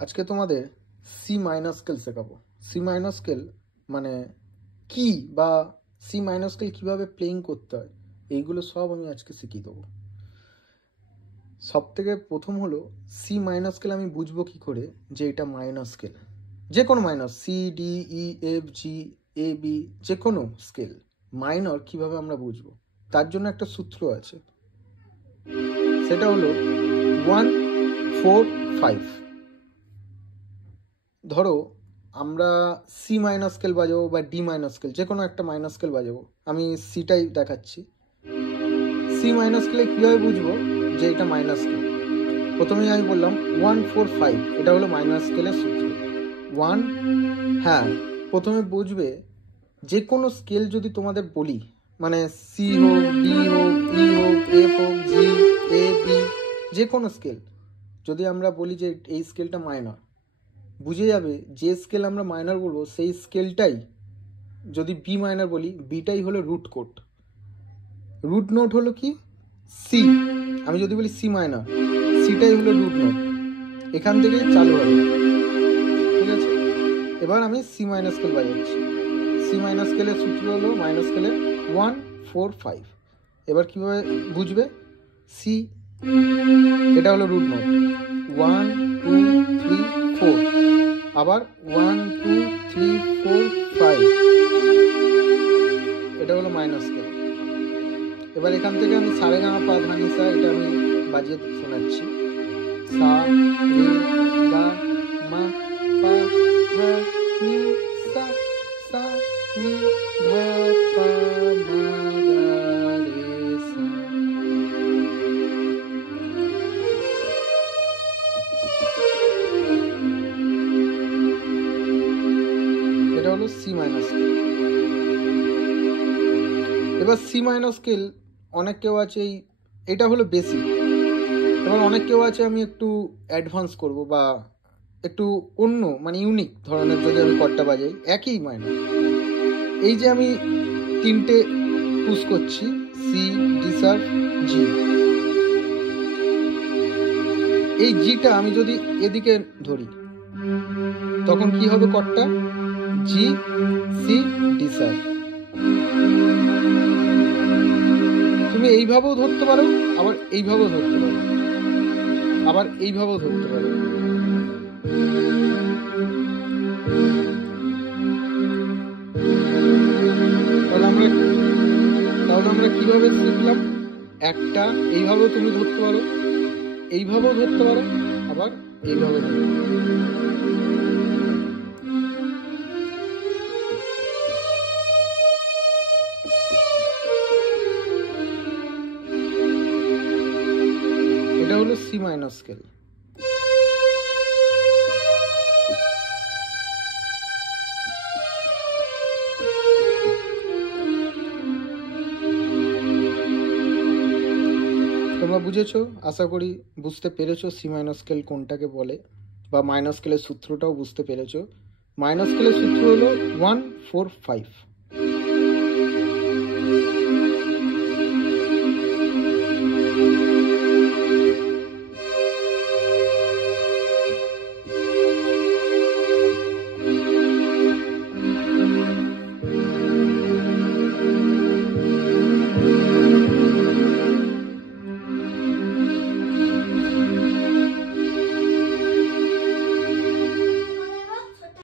আজকে তোমাদের C minor scale শেখাবো। সি মাইনর স্কেল মানে কি বা সি মাইনর স্কেল কীভাবে প্লেইং করতে হয় এইগুলো সব আমি আজকে শিখিয়ে দেবো। সব থেকে প্রথম হলো সি মাইনর স্কেল আমি বুঝবো কী করে যে এটা মাইনর স্কেল, যে কোনো minor, C D E F G A B, যে কোনো স্কেল মাইনর কীভাবে আমরা বুঝবো, তার জন্য একটা সূত্র আছে, সেটা হলো 1 4 5। ধরো আমরা সি মাইনর স্কেল বাজাবো বা ডি মাইনর স্কেল, যে কোনো একটা মাইনর স্কেল বাজাবো। আমি সিটাই দেখাচ্ছি। সি মাইনর স্কেলে কীভাবে বুঝবো যে এটা মাইনর স্কেল? প্রথমেই আমি বললাম 1 4 5, এটা হলো মাইনর স্কেলের সূত্র। 1, হ্যাঁ, প্রথমে বুঝবে যে কোনো স্কেল যদি তোমাদের বলি, মানে সি হোক, ডি হোক, ই হোক, এফ হোক, জি, এ, বি, যে কোনো স্কেল যদি আমরা বলি যে এই স্কেলটা মাইনর, বুঝে যাবে যে স্কেল আমরা মাইনর বলবো সেই স্কেলটাই, যদি বি মাইনর বলি, বিটাই হলো রুট কোড। রুট নোট হলো কি? সি। আমি যদি বলি সি মাইনর, সিটাই হলো রুট নোট, এখান থেকেই চালু হবে। ঠিক আছে, এবার আমি সি মাইনর স্কেল বাজাচ্ছি। সি মাইনর স্কেলের সূত্র হলো মাইনর স্কেলে 1 4 5। এবার কীভাবে বুঝবে? সি, এটা হলো রুট নোট, 1 2 3 4, আবার 1 2 3 4 5, এটা হলো মাইনর স্কেল। এবার এখান থেকে আমি সারে গামা পা ধা নি সা, এটা আমি বাজিয়ে শোনাচ্ছি। সা রে গা মা পা ধা নি সা, সা নি ধা পা মা গা রে সা। এটা হলো সি মাইনর স্কেল। এবার সি মাইনর স্কেল অনেক কেউ আছে, এটা হলো বেসিক। এবার অনেক কেউ আছে আমি একটু অ্যাডভান্স করব বা একটু অন্য মানে ইউনিক ধরনের যদি আমি কর্ডটা বাজাই, একই মাইনর। এই যে আমি তিনটে পুশ করছি, সি ডি শার্প জি, এই জিটা আমি যদি এদিকে ধরি তখন কি হবে কর্ডটা? G C D sharp. তুমি এইভাবেও ধরতে পারো, আবার এইভাবেও ধরতে পারো, আবার এইভাবেও ধরতে পারো। তাহলে আমরা কিভাবে শিখলাম? একটা এইভাবেও তুমি ধরতে পারো, এইভাবেও ধরতে পারো, আবার এইভাবেও ধরতে পারো। এটা হলো সি মাইনর স্কেল। তোমরা বুঝেছো, আশা করি বুঝতে পেরেছো সি মাইনর স্কেল কোনটাকে বলে, বা মাইনর স্কেলের সূত্রটাও বুঝতে পেরেছো। মাইনর স্কেলের সূত্র হলো 1 4 5।